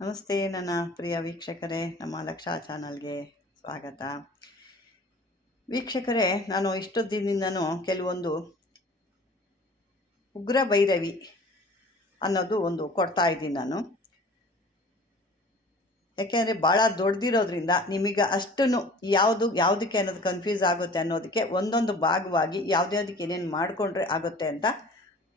ನಮಸ್ತೆ ನನ್ನ ಪ್ರಿಯ ವೀಕ್ಷಕರೇ, ನಮ್ಮ ಲಕ್ಷಾ ಚಾನಲ್ಗೆ ಸ್ವಾಗತ. ವೀಕ್ಷಕರೇ, ನಾನು ಇಷ್ಟು ದಿನದಿಂದನೂ ಕೆಲವೊಂದು ಉಗ್ರ ಭೈರವಿ ಅನ್ನೋದು ಒಂದು ಕೊಡ್ತಾ ಇದ್ದೀನಿ ನಾನು. ಯಾಕೆಂದರೆ ಭಾಳ ದೊಡ್ಡದಿರೋದ್ರಿಂದ ನಿಮಗೆ ಅಷ್ಟನ್ನು ಯಾವುದು, ಯಾವುದಕ್ಕೆ ಅನ್ನೋದು ಕನ್ಫ್ಯೂಸ್ ಆಗುತ್ತೆ ಅನ್ನೋದಕ್ಕೆ ಒಂದೊಂದು ಭಾಗವಾಗಿ ಯಾವುದ್ಯಾವುದಕ್ಕೆ ಏನೇನು ಮಾಡಿಕೊಂಡ್ರೆ ಆಗುತ್ತೆ ಅಂತ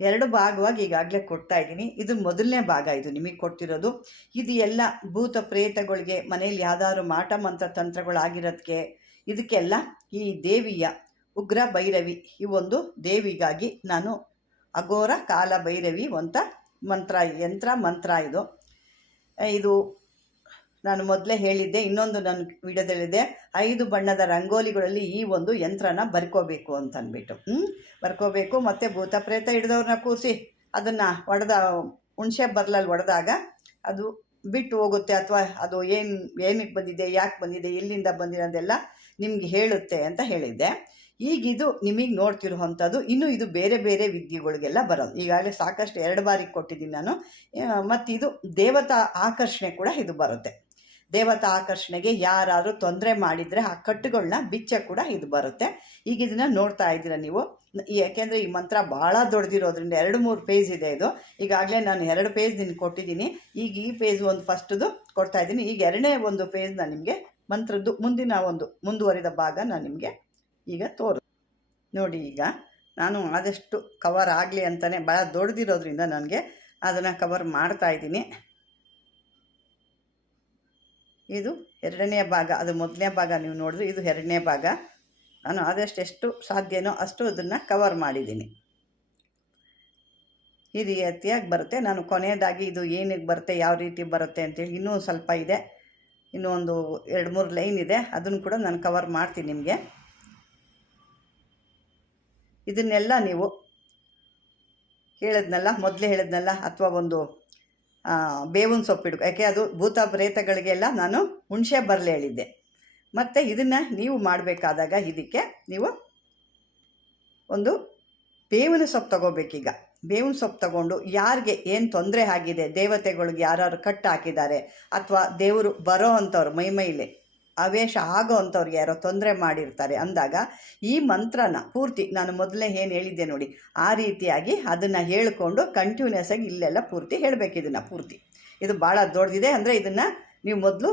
ಎರಡು ಭಾಗವಾಗಿ ಈಗಾಗಲೇ ಕೊಡ್ತಾ ಇದ್ದೀನಿ. ಇದು ಮೊದಲನೇ ಭಾಗ ಇದು ನಿಮಗೆ ಕೊಡ್ತಿರೋದು. ಇದು ಎಲ್ಲ ಭೂತ ಪ್ರೇತಗಳಿಗೆ, ಮನೆಯಲ್ಲಿ ಯಾವ್ದಾದ್ರು ಮಾಟ ಮಂತ್ರ ತಂತ್ರಗಳಾಗಿರೋದಕ್ಕೆ ಇದಕ್ಕೆಲ್ಲ ಈ ದೇವಿಯ ಉಗ್ರ ಭೈರವಿ, ಈ ಒಂದು ದೇವಿಗಾಗಿ ನಾನು ಅಘೋರ ಕಾಲ ಭೈರವಿ ಅಂತ ಮಂತ್ರ, ಯಂತ್ರ ಮಂತ್ರ ಇದು. ಇದು ನಾನು ಮೊದಲೇ ಹೇಳಿದ್ದೆ, ಇನ್ನೊಂದು ನನ್ನ ವಿಡಿಯೋದಲ್ಲಿದೆ, ಐದು ಬಣ್ಣದ ರಂಗೋಲಿಗಳಲ್ಲಿ ಈ ಒಂದು ಯಂತ್ರನ ಬರ್ಕೋಬೇಕು ಅಂತನ್ಬಿಟ್ಟು. ಹ್ಞೂ ಬರ್ಕೋಬೇಕು, ಮತ್ತು ಭೂತ ಪ್ರೇತ ಹಿಡಿದವ್ರನ್ನ ಕೂರಿಸಿ ಅದನ್ನು ಒಡೆದ, ಹುಣಸೆ ಬರ್ಲಲ್ಲಿ ಒಡೆದಾಗ ಅದು ಬಿಟ್ಟು ಹೋಗುತ್ತೆ ಅಥವಾ ಅದು ಏನು ಏನಕ್ಕೆ ಬಂದಿದೆ, ಯಾಕೆ ಬಂದಿದೆ, ಎಲ್ಲಿಂದ ಬಂದಿದೆ ಅದೆಲ್ಲ ನಿಮ್ಗೆ ಹೇಳುತ್ತೆ ಅಂತ ಹೇಳಿದ್ದೆ. ಈಗಿದು ನಿಮಗೆ ನೋಡ್ತಿರುವಂಥದ್ದು, ಇನ್ನು ಇದು ಬೇರೆ ಬೇರೆ ವಿದ್ಯೆಗಳಿಗೆಲ್ಲ ಬರೋದು. ಈಗಾಗಲೇ ಸಾಕಷ್ಟು ಎರಡು ಬಾರಿ ಕೊಟ್ಟಿದ್ದೀನಿ ನಾನು. ಮತ್ತು ಇದು ದೇವತಾ ಆಕರ್ಷಣೆ ಕೂಡ ಇದು ಬರುತ್ತೆ. ದೇವತಾ ಆಕರ್ಷಣೆಗೆ ಯಾರಾದರೂ ತೊಂದರೆ ಮಾಡಿದರೆ ಆ ಕಟ್ಟುಗಳನ್ನ ಬಿಚ್ಚ ಕೂಡ ಇದು ಬರುತ್ತೆ. ಈಗ ಇದನ್ನು ನೋಡ್ತಾ ಇದ್ದೀರ ನೀವು? ಯಾಕೆಂದರೆ ಈ ಮಂತ್ರ ಭಾಳ ದೊಡ್ಡದಿರೋದ್ರಿಂದ ಎರಡು ಮೂರು ಪೇಜ್ ಇದೆ ಇದು. ಈಗಾಗಲೇ ನಾನು ಎರಡು ಪೇಜ್ ನಿನ್ಗೆ ಕೊಟ್ಟಿದ್ದೀನಿ. ಈಗ ಈ ಪೇಜ್ ಒಂದು ಫಸ್ಟ್ದು ಕೊಡ್ತಾ ಇದ್ದೀನಿ. ಈಗ ಎರಡನೇ ಒಂದು ಪೇಜ್ ನಾನು ನಿಮಗೆ ಮಂತ್ರದ್ದು ಮುಂದಿನ ಒಂದು ಮುಂದುವರಿದ ಭಾಗ ನಾನು ನಿಮಗೆ ಈಗ ತೋರು ನೋಡಿ ಈಗ ನಾನು ಆದಷ್ಟು ಕವರ್ ಆಗಲಿ ಅಂತಲೇ ಭಾಳ ದೊಡ್ಡದಿರೋದ್ರಿಂದ ನನಗೆ ಅದನ್ನು ಕವರ್ ಮಾಡ್ತಾ ಇದ್ದೀನಿ. ಇದು ಎರಡನೇ ಭಾಗ, ಅದು ಮೊದಲನೇ ಭಾಗ ನೀವು ನೋಡಿದ್ರೆ ಇದು ಎರಡನೇ ಭಾಗ. ನಾನು ಆದಷ್ಟು ಎಷ್ಟು ಸಾಧ್ಯನೋ ಅಷ್ಟು ಅದನ್ನು ಕವರ್ ಮಾಡಿದ್ದೀನಿ. ಈ ರೀತಿಯಾಗಿ ಬರುತ್ತೆ. ನಾನು ಕೊನೆಯದಾಗಿ ಇದು ಏನಕ್ಕೆ ಬರುತ್ತೆ, ಯಾವ ರೀತಿ ಬರುತ್ತೆ ಅಂತೇಳಿ ಇನ್ನೂ ಸ್ವಲ್ಪ ಇದೆ. ಇನ್ನೂ ಒಂದು ಎರಡು ಮೂರು ಲೈನ್ ಇದೆ. ಅದನ್ನು ಕೂಡ ನಾನು ಕವರ್ ಮಾಡ್ತೀನಿ ನಿಮಗೆ. ಇದನ್ನೆಲ್ಲ ನೀವು ಹೇಳಿದ್ನಲ್ಲ, ಮೊದಲೇ ಹೇಳಿದ್ನಲ್ಲ, ಅಥವಾ ಒಂದು ಬೇವಿನ ಸೊಪ್ಪು ಇಡ್ಕೊ ಯಾಕೆ ಅದು ಭೂತ ಪ್ರೇತಗಳಿಗೆಲ್ಲ ನಾನು ಹುಣಸೆ ಬರಲಿ ಹೇಳಿದ್ದೆ. ಮತ್ತು ಇದನ್ನು ನೀವು ಮಾಡಬೇಕಾದಾಗ ಇದಕ್ಕೆ ನೀವು ಒಂದು ಬೇವಿನ ಸೊಪ್ಪು ತಗೋಬೇಕೀಗ. ಬೇವಿನ ಸೊಪ್ಪು ತಗೊಂಡು ಯಾರಿಗೆ ಏನು ತೊಂದರೆ ಆಗಿದೆ, ದೇವತೆಗಳಿಗೆ ಯಾರು ಕಟ್ ಹಾಕಿದ್ದಾರೆ, ಅಥವಾ ದೇವರು ಬರೋ ಅಂಥವ್ರು ಮೈ ಆವೇಶ ಆಗೋ ಅಂಥವ್ರಿಗೆ ಯಾರೋ ತೊಂದರೆ ಮಾಡಿರ್ತಾರೆ ಅಂದಾಗ ಈ ಮಂತ್ರನ ಪೂರ್ತಿ ನಾನು ಮೊದಲೇ ಏನು ಹೇಳಿದ್ದೆ ನೋಡಿ, ಆ ರೀತಿಯಾಗಿ ಅದನ್ನು ಹೇಳಿಕೊಂಡು ಕಂಟಿನ್ಯೂಸ್ ಆಗಿ ಇಲ್ಲೆಲ್ಲ ಪೂರ್ತಿ ಹೇಳಬೇಕು ಇದನ್ನು ಪೂರ್ತಿ. ಇದು ಭಾಳ ದೊಡ್ಡದಿದೆ ಅಂದರೆ ಇದನ್ನು ನೀವು ಮೊದಲು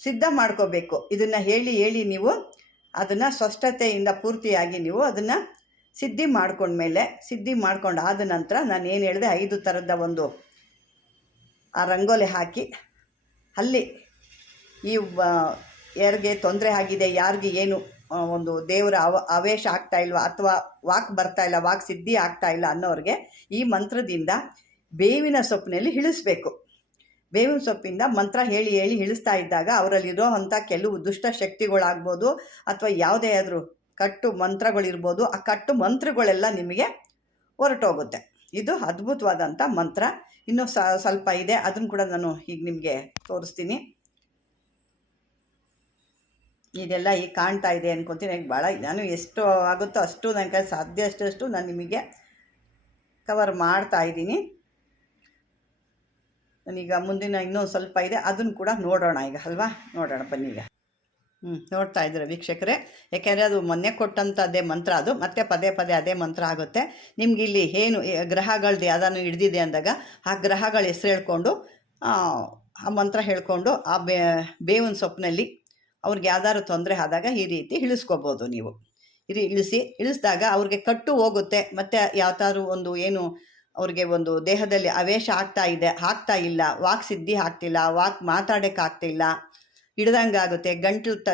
ಸಿದ್ಧ ಮಾಡ್ಕೋಬೇಕು. ಇದನ್ನು ಹೇಳಿ ಹೇಳಿ ನೀವು ಅದನ್ನು ಸ್ಪಷ್ಟತೆಯಿಂದ ಪೂರ್ತಿಯಾಗಿ ನೀವು ಅದನ್ನು ಸಿದ್ಧಿ ಮಾಡ್ಕೊಂಡ್ಮೇಲೆ ಸಿದ್ಧಿ ಮಾಡ್ಕೊಂಡು ಆದ ನಂತರ ನಾನು ಏನು ಹೇಳಿದೆ, ಐದು ಥರದ ಒಂದು ಆ ರಂಗೋಲಿ ಹಾಕಿ ಅಲ್ಲಿ ಈ ಯಾರಿಗೆ ತೊಂದರೆ ಆಗಿದೆ, ಯಾರಿಗೆ ಏನು ಒಂದು ದೇವರ ಅವ ಅವೇಶ ಆಗ್ತಾ ಇಲ್ವಾ, ಅಥವಾ ವಾಕ್ ಬರ್ತಾ ಇಲ್ಲ, ವಾಕ್ ಸಿದ್ಧಿ ಆಗ್ತಾ ಇಲ್ಲ ಅನ್ನೋರಿಗೆ ಈ ಮಂತ್ರದಿಂದ ಬೇವಿನ ಸೊಪ್ಪಿನಲ್ಲಿ ಇಳಿಸ್ಬೇಕು. ಬೇವಿನ ಸೊಪ್ಪಿಂದ ಮಂತ್ರ ಹೇಳಿ ಹೇಳಿ ಇಳಿಸ್ತಾ ಇದ್ದಾಗ ಅವರಲ್ಲಿರೋ ಅಂಥ ಕೆಲವು ದುಷ್ಟ ಶಕ್ತಿಗಳಾಗ್ಬೋದು, ಅಥವಾ ಯಾವುದೇ ಆದರೂ ಕಟ್ಟು ಮಂತ್ರಗಳಿರ್ಬೋದು, ಆ ಕಟ್ಟು ಮಂತ್ರಗಳೆಲ್ಲ ನಿಮಗೆ ಹೊರಟೋಗುತ್ತೆ. ಇದು ಅದ್ಭುತವಾದಂಥ ಮಂತ್ರ. ಇನ್ನೂ ಸ್ವಲ್ಪ ಇದೆ. ಅದನ್ನು ಕೂಡ ನಾನು ಈಗ ನಿಮಗೆ ತೋರಿಸ್ತೀನಿ. ಇದೆಲ್ಲ ಈಗ ಕಾಣ್ತಾ ಇದೆ ಅನ್ಕೊತೀನಿ. ನನಗೆ ಭಾಳ ನಾನು ಎಷ್ಟು ಆಗುತ್ತೋ ಅಷ್ಟು ನನಗೆ ಸಾಧ್ಯ ಅಷ್ಟು ನಾನು ನಿಮಗೆ ಕವರ್ ಮಾಡ್ತಾ ಇದ್ದೀನಿ. ನಾನೀಗ ಮುಂದಿನ ಇನ್ನೊಂದು ಸ್ವಲ್ಪ ಇದೆ. ಅದನ್ನು ಕೂಡ ನೋಡೋಣ ಈಗ, ಅಲ್ವಾ? ನೋಡೋಣ ಬನ್ನಿ ಈಗ. ಹ್ಞೂ ನೋಡ್ತಾ ಇದ್ದೀರ ವೀಕ್ಷಕರೇ? ಯಾಕೆಂದರೆ ಅದು ಮೊನ್ನೆ ಕೊಟ್ಟಂಥದ್ದೇ ಮಂತ್ರ ಅದು. ಮತ್ತೆ ಪದೇ ಪದೇ ಅದೇ ಮಂತ್ರ ಆಗುತ್ತೆ. ನಿಮ್ಗೆ ಇಲ್ಲಿ ಏನು ಗ್ರಹಗಳದ್ದು ಯಾವುದನ್ನು ಹಿಡ್ದಿದೆ ಅಂದಾಗ ಆ ಗ್ರಹಗಳ ಹೆಸರು ಹೇಳ್ಕೊಂಡು, ಆ ಮಂತ್ರ ಹೇಳ್ಕೊಂಡು, ಆ ಬೇವಿನ ಸೊಪ್ಪಿನಲ್ಲಿ ಅವ್ರಿಗೆ ಯಾವ್ದಾದ್ರು ತೊಂದರೆ ಆದಾಗ ಈ ರೀತಿ ಇಳಿಸ್ಕೋಬೋದು ನೀವು. ಇರಿ, ಇಳಿಸಿ, ಇಳಿಸಿದಾಗ ಅವ್ರಿಗೆ ಕಟ್ಟು ಹೋಗುತ್ತೆ. ಮತ್ತು ಯಾವ್ದಾದ್ರು ಒಂದು ಏನು ಅವ್ರಿಗೆ ಒಂದು ದೇಹದಲ್ಲಿ ಅವೇಶ ಆಗ್ತಾ ಇದೆ, ಆಗ್ತಾ ಇಲ್ಲ, ವಾಕ್ ಸಿದ್ಧಿ ಆಗ್ತಿಲ್ಲ, ವಾಕ್ ಮಾತಾಡೋಕ್ಕಾಗ್ತಿಲ್ಲ ಹಿಡ್ದಂಗೆ ಆಗುತ್ತೆ, ಗಂಟ್ಲು ತ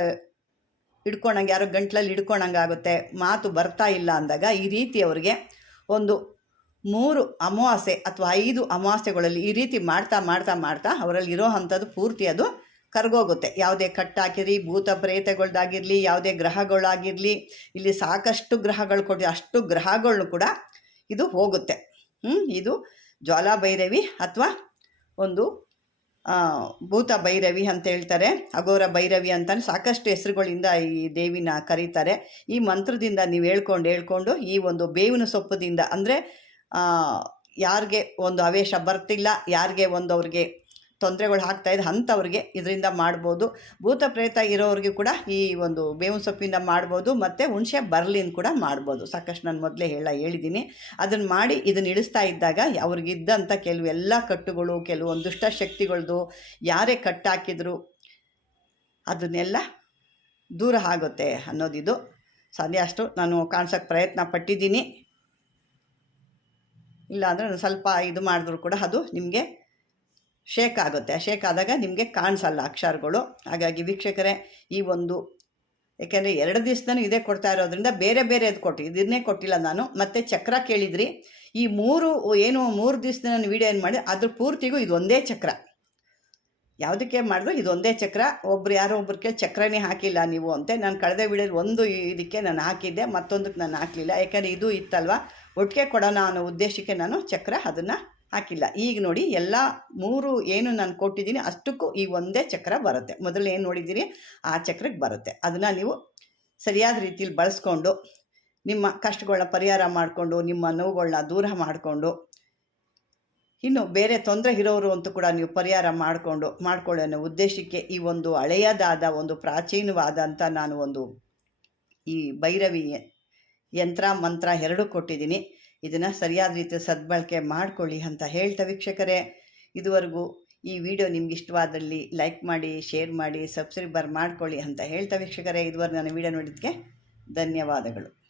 ಹಿಡ್ಕೊಳಂಗೆ ಯಾರೋ ಗಂಟ್ಲಲ್ಲಿ ಹಿಡ್ಕೊಳಂಗಾಗುತ್ತೆ ಮಾತು ಬರ್ತಾ ಇಲ್ಲ ಅಂದಾಗ ಈ ರೀತಿ ಅವ್ರಿಗೆ ಒಂದು ಮೂರು ಅಮಾವಾಸ್ಯೆ ಅಥವಾ ಐದು ಅಮಾವಾಸ್ಯೆಗಳಲ್ಲಿ ಈ ರೀತಿ ಮಾಡ್ತಾ ಮಾಡ್ತಾ ಮಾಡ್ತಾ ಅವರಲ್ಲಿ ಇರೋ ಅಂಥದ್ದು ಪೂರ್ತಿ ಅದು ಕರ್ಗೋಗುತ್ತೆ. ಯಾವುದೇ ಕಟ್ಟಾಕಿರಿ ಭೂತ ಪ್ರೇತಗಳ್ದಾಗಿರಲಿ, ಯಾವುದೇ ಗ್ರಹಗಳಾಗಿರಲಿ, ಇಲ್ಲಿ ಸಾಕಷ್ಟು ಗ್ರಹಗಳು ಕೊಡಿ, ಅಷ್ಟು ಗ್ರಹಗಳನ್ನು ಕೂಡ ಇದು ಹೋಗುತ್ತೆ. ಇದು ಜ್ವಾಲಾ ಭೈರವಿ ಅಥವಾ ಒಂದು ಭೂತ ಭೈರವಿ ಅಂತ ಹೇಳ್ತಾರೆ. ಅಘೋರ ಭೈರವಿ ಅಂತ ಸಾಕಷ್ಟು ಹೆಸರುಗಳಿಂದ ಈ ದೇವಿನ ಕರೀತಾರೆ. ಈ ಮಂತ್ರದಿಂದ ನೀವು ಹೇಳ್ಕೊಂಡು ಹೇಳ್ಕೊಂಡು ಈ ಒಂದು ಬೇವಿನ ಸೊಪ್ಪದಿಂದ ಅಂದರೆ ಯಾರಿಗೆ ಒಂದು ಅವೇಶ ಬರ್ತಿಲ್ಲ, ಯಾರಿಗೆ ಒಂದು ಅವ್ರಿಗೆ ತೊಂದರೆಗಳು ಆಗ್ತಾಯಿದೆ ಅಂಥವ್ರಿಗೆ ಇದರಿಂದ ಮಾಡ್ಬೋದು. ಭೂತ ಪ್ರೇತ ಇರೋರಿಗೆ ಕೂಡ ಈ ಒಂದು ಬೇವಿನ ಸೊಪ್ಪಿಂದ ಮಾಡ್ಬೋದು ಮತ್ತು ಹುಣಸೆ ಬರ್ಲಿಂದ ಕೂಡ ಮಾಡ್ಬೋದು. ಸಾಕಷ್ಟು ನಾನು ಮೊದಲೇ ಹೇಳ ಹೇಳಿದ್ದೀನಿ. ಅದನ್ನು ಮಾಡಿ ಇದನ್ನು ಇಳಿಸ್ತಾ ಇದ್ದಾಗ ಅವ್ರಿಗಿದ್ದಂಥ ಕೆಲವು ಎಲ್ಲ ಕಟ್ಟುಗಳು ಕೆಲವೊಂದು ಶಕ್ತಿಗಳ್ದು ಯಾರೇ ಕಟ್ಟಾಕಿದ್ರು ಅದನ್ನೆಲ್ಲ ದೂರ ಆಗುತ್ತೆ ಅನ್ನೋದಿದು. ಸಾಧ್ಯ ಅಷ್ಟು ನಾನು ಕಾಣ್ಸೋಕ್ಕೆ ಪ್ರಯತ್ನ ಪಟ್ಟಿದ್ದೀನಿ. ಇಲ್ಲಾಂದರೆ ಸ್ವಲ್ಪ ಇದು ಮಾಡಿದ್ರು ಕೂಡ ಅದು ನಿಮಗೆ ಶೇಕ್ ಆಗುತ್ತೆ. ಶೇಕ್ ಆದಾಗ ನಿಮಗೆ ಕಾಣಿಸಲ್ಲ ಅಕ್ಷರಗಳು. ಹಾಗಾಗಿ ವೀಕ್ಷಕರೇ, ಈ ಒಂದು ಯಾಕೆಂದರೆ ಎರಡು ದಿವಸನೂ ಇದೇ ಕೊಡ್ತಾ ಇರೋದ್ರಿಂದ ಬೇರೆ ಬೇರೆ ಇದು ಕೊಟ್ಟು, ಇದನ್ನೇ ಕೊಟ್ಟಿಲ್ಲ ನಾನು. ಮತ್ತು ಚಕ್ರ ಕೇಳಿದ್ರಿ. ಈ ಮೂರು, ಏನು ಮೂರು ದಿವಸದ ನಾನು ವೀಡಿಯೋ ಏನು ಮಾಡಿ ಅದ್ರ ಪೂರ್ತಿಗೂ ಇದೊಂದೇ ಚಕ್ರ. ಯಾವುದಕ್ಕೆ ಮಾಡಿದ್ರು? ಇದೊಂದೇ ಚಕ್ರ. ಒಬ್ರು ಯಾರೋ ಒಬ್ರು ಚಕ್ರನೇ ಹಾಕಿಲ್ಲ ನೀವು ಅಂತೆ. ನಾನು ಕಳೆದ ವಿಡಿಯೋದಲ್ಲಿ ಒಂದು ಇದಕ್ಕೆ ನಾನು ಹಾಕಿದ್ದೆ, ಮತ್ತೊಂದಕ್ಕೆ ನಾನು ಹಾಕಲಿಲ್ಲ. ಯಾಕಂದರೆ ಇದು ಇತ್ತಲ್ವ? ಒಟ್ಟಿಗೆ ಕೊಡೋಣ ಅನ್ನೋ ಉದ್ದೇಶಕ್ಕೆ ನಾನು ಚಕ್ರ ಅದನ್ನು ಹಾಕಿಲ್ಲ. ಈಗ ನೋಡಿ ಎಲ್ಲ ಮೂರು ಏನು ನಾನು ಕೊಟ್ಟಿದ್ದೀನಿ ಅಷ್ಟಕ್ಕೂ ಈ ಒಂದೇ ಚಕ್ರ ಬರುತ್ತೆ. ಮೊದಲು ಏನು ನೋಡಿದ್ದೀರಿ? ಆ ಚಕ್ರಕ್ಕೆ ಬರುತ್ತೆ. ಅದನ್ನು ನೀವು ಸರಿಯಾದ ರೀತಿಯಲ್ಲಿ ಬಳಸ್ಕೊಂಡು ನಿಮ್ಮ ಕಷ್ಟಗಳನ್ನ ಪರಿಹಾರ ಮಾಡಿಕೊಂಡು, ನಿಮ್ಮ ನೋವುಗಳನ್ನ ದೂರ ಮಾಡಿಕೊಂಡು, ಇನ್ನು ಬೇರೆ ತೊಂದರೆ ಇರೋರು ಅಂತೂ ಕೂಡ ನೀವು ಪರಿಹಾರ ಮಾಡಿಕೊಂಡು, ಮಾಡ್ಕೊಳ್ಳೋ ಅನ್ನೋ ಉದ್ದೇಶಕ್ಕೆ ಈ ಒಂದು ಹಳೆಯದಾದ ಒಂದು ಪ್ರಾಚೀನವಾದಂಥ ನಾನು ಒಂದು ಈ ಭೈರವಿ ಯಂತ್ರ, ಮಂತ್ರ ಎರಡೂ ಕೊಟ್ಟಿದ್ದೀನಿ. ಇದನ್ನು ಸರಿಯಾದ ರೀತಿಯ ಸದ್ಬಳಕೆ ಮಾಡಿಕೊಳ್ಳಿ ಅಂತ ಹೇಳ್ತಾ ವೀಕ್ಷಕರೇ. ಇದುವರೆಗೂ ಈ ವಿಡಿಯೋ ನಿಮ್ಗೆ ಇಷ್ಟವಾದಲ್ಲಿ ಲೈಕ್ ಮಾಡಿ, ಶೇರ್ ಮಾಡಿ, ಸಬ್ಸ್ಕ್ರೈಬರ್ ಮಾಡ್ಕೊಳ್ಳಿ ಅಂತ ಹೇಳ್ತಾ ವೀಕ್ಷಕರೇ. ಇದುವರೆಗೂ ನಾನು ವಿಡಿಯೋ ನೋಡಿದ್ದಕ್ಕೆ ಧನ್ಯವಾದಗಳು.